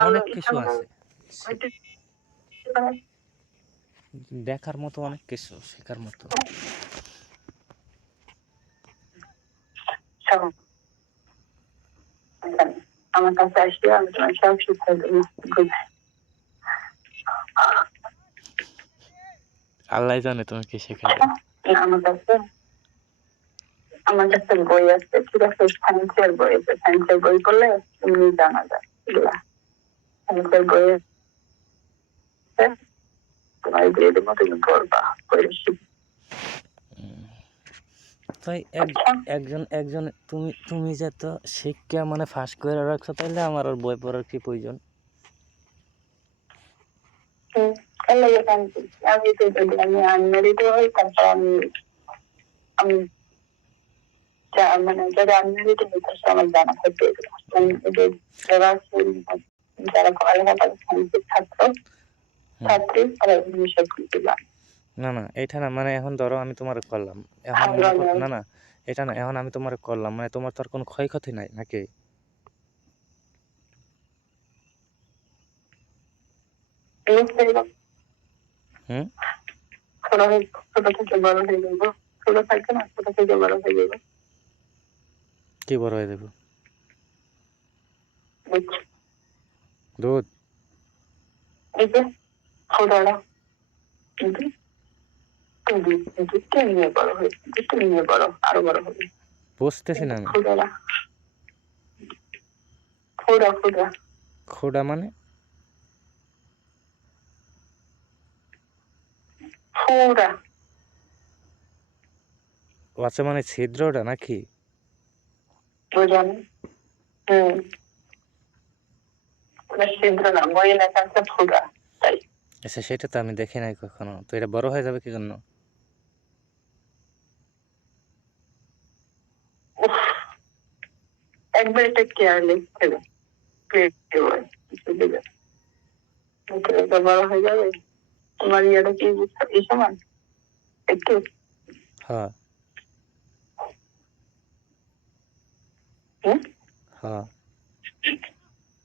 অনেক কিছু আছে দেখার মতো, অনেক কিছু শেখার মতো। আমার কাছে আসলে আমি তোমার সব শিক্ষা দেবো। আল্লাহ জানে তুমি কি শেখাবে। আমার কাছে বই আছে, ঠিক আছে, সায়েন্সের বই আছে, সায়েন্সের বই পড়লে এমনি জানা যায় এগুলা। সায়েন্সের বই আছে, তোমার দিয়ে দেবো, তুমি পড়বা, পড়ে শিখবে। তাই একজন একজন তুমি যে তো শিক্ষা মানে ফাঁস করে রাখছো, তাইলে আমার আর বই পড়ার কি প্রয়োজন? আমি তো আমি আনমেরিড হই, তারপর আমি মানে যারা আনমেরিড হইতেছে আমার জানা থাকবে যারা যারা পড়ালেখা করে সায়েন্সের ছাত্র ছাত্রী, তারা সব কিছু জানে। না না, এটা না, মানে এখন ধরো আমি তোমার করলাম, এখন না না, এটা না, এখন আমি তোমার করলাম, মানে তোমার তো আর কোনো ক্ষয়ক্ষতি নাই নাকি? হুম, ছোট থেকে বড় হয়ে যাবো, ছোট থাকবে না, ছোট থেকে বড় হয়ে যাবো। কি বড় হয়ে দেবো? দুধ? এই যে ছোটরা দুধটা নিয়ে বড় হয়ে, দুধটা নিয়ে বড়, আরো বড় হবে। বুঝতেছি না আমি। ছোটরা খোড়া খোড়া খোড়া মানে? খোড়া ও আচ্ছা, মানে ছিদ্রটা নাকি? বুঝান। ছিদ্র না, বইয়ে লেখা আছে খোড়া, তাই। আচ্ছা, সেটা তো আমি দেখি নাই কখনো, তো এটা বড় হয়ে যাবে কি জন্য? একবার এটা কেয়ারলেস ছিল, বড় হয়ে যাবে। তোমার ইয়েটা কি এই সমান একটু? হ্যাঁ হ্যাঁ।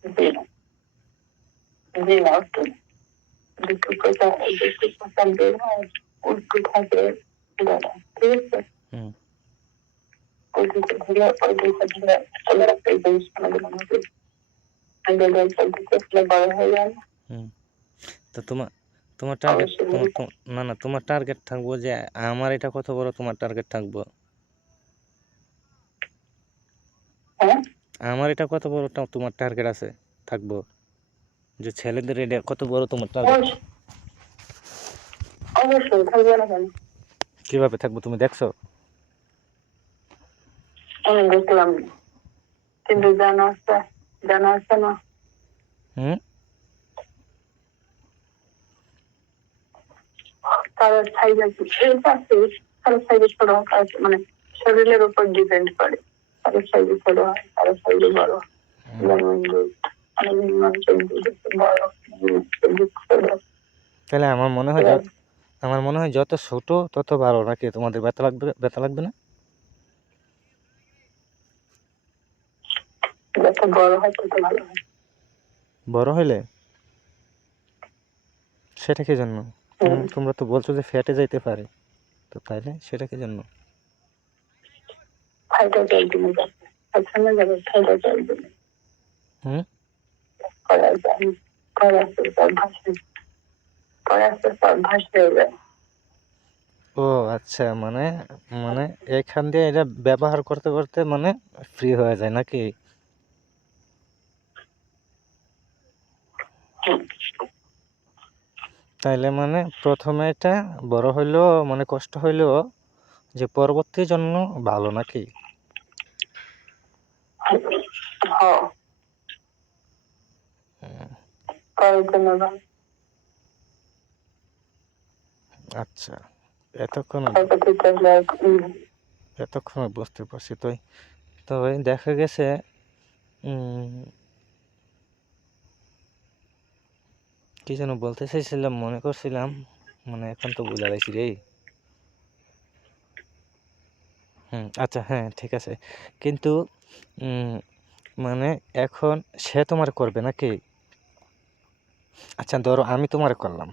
জি না, জি না, একটু দুটো কথা, দুটো কথা বের হয়, উল্টো থাকে, ঠিক আছে। ওই দুটো ধরে, ওই দুটো ধরে চলে রাখতে, এই জিনিস বড় হয়ে যায়। তো তোমার টার্গেট, না না, তোমার টার্গেট থাকবো যে আমার এটা কত বড়, তোমার টার্গেট থাকবো আমার এটা কত বড়, তোমার টার্গেট আছে থাকবো, যে ছেলেদের এটা কত বড় তোমার টার্গেট। অবশ্যই থাকবে না কেন? কিভাবে থাকবো তুমি দেখছো? আমি দেখলাম, কিন্তু জানা আছে না। কারোর সাইজ আছে, কারোর সাইজে ছোট হয়, মানে শরীরের উপর ডিপেন্ড করে, কারোর সাইজে ছোট হয়, কারোর সাইজে বড়। তাহলে আমার মনে হয় যত ছোট তত ভালো নাকি? তোমাদের ব্যথা লাগবে না? যত বড় হয় তত ভালো হয়। বড় হইলে সেটা কি জন্য? তোমরা তো বলছো যে ফ্যাটে যাইতে পারে, তো তাইলে সেটা কি জন্য? ও আচ্ছা, মানে মানে এখান দিয়ে এটা ব্যবহার করতে করতে মানে ফ্রি হয়ে যায় নাকি? তাইলে মানে প্রথমে এটা বড় হইলেও মানে কষ্ট হইলেও যে পরবর্তী জন্য ভালো নাকি? আচ্ছা, এতক্ষণ বুঝতে পারছি। তো দেখা গেছে কি যেন বলতে চাইছিলাম, মনে করছিলাম, মানে এখন তো ভুলে গেছি রে। আচ্ছা, হ্যাঁ, ঠিক আছে, কিন্তু মানে এখন সে তোমার করবে নাকি? আচ্ছা ধরো আমি তোমারে করলাম,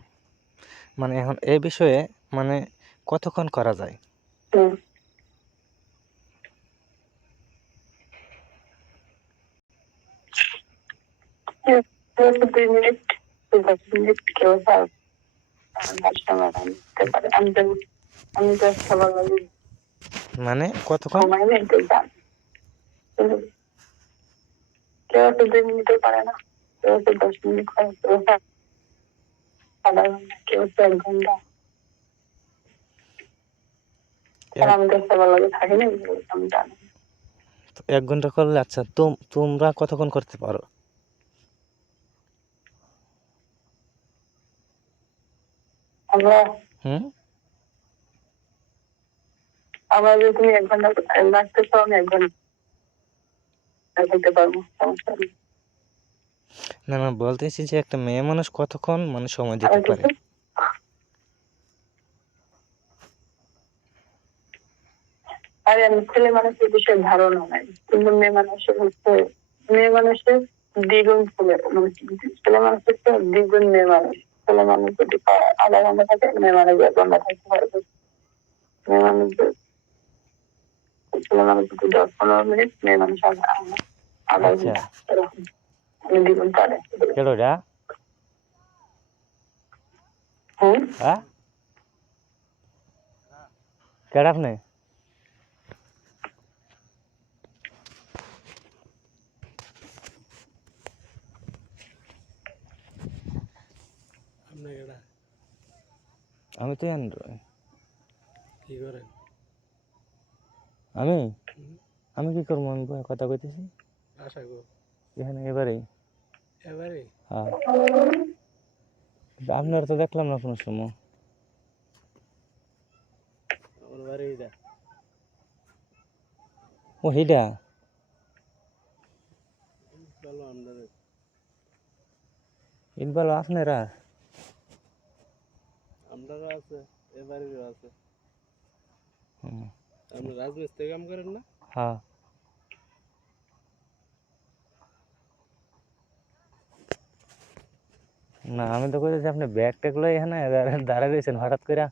মানে এখন এই বিষয়ে মানে কতক্ষণ করা যায়? হুম। কেউ 2 মিনিট, 10 মিনিট, কেউ 5 সময় দিতে পারে। আমি তো সবার আগে মানে কতক্ষণ? ঘুমাই না, একটু জানি। কেউ তো 2 মিনিটও পারে না, কেউ তো 10 মিনিট করে, কেউ আধা ঘন্টা, কেউ তো 1 ঘন্টা। আর আমি তো সবার আগে থাকি না, আমি জানি। 1 ঘন্টা করলে আচ্ছা তোমরা কতক্ষণ করতে পারো? আমরা হুম আমরা যদি তুমি 1 ঘন্টা লাগতে চাও, আমি 1 ঘন্টা করতে পারবো, সমস্যা নেই। না না, বলতেছি যে একটা মেয়ে মানুষ কতক্ষণ মানে সময় আর দিতে পারে? কিছু, আরে আমি ছেলে মানুষের বিষয়ে ধারণা নাই, কিন্তু মেয়ে মানুষের দ্বিগুণ ছেলে মানুষের তো দ্বিগুণ মেয়ে মানুষ। ছেলে মানুষ যদি আধা ঘন্টা থাকে, মেয়ে মানুষ 1 ঘন্টা থাকতে পারবে। মেয়ে মানুষ ছেলে মানুষ যদি 10-15 মিনিট, মেয়ে মানুষ আধা আচ্ছা ঘন্টা, এরকম। আমি দ্বিগুণ পারে। কেডোটা? হুম। হ্যাঁ কেডা আপনি? আমি তো কি করেন? আমি আমি কি করবো? আমি কথা কইতেছি এখানে এবারে। হ্যাঁ আপনার তো দেখলাম না কোনো সময়। ও হিডা ইট ভালো আপনারা। হুম, হ্যাঁ না আমি তো কইতেছি আপনি ব্যাগ ট্যাগ লই এখানে দাঁড়ায় রয়েছেন হঠাৎ করে।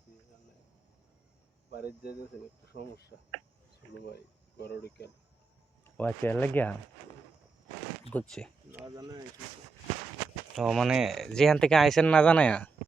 ও আচ্ছা এর লাগিয়া বুঝছি। ও মানে যেখান থেকে আইসেন না জানায়া।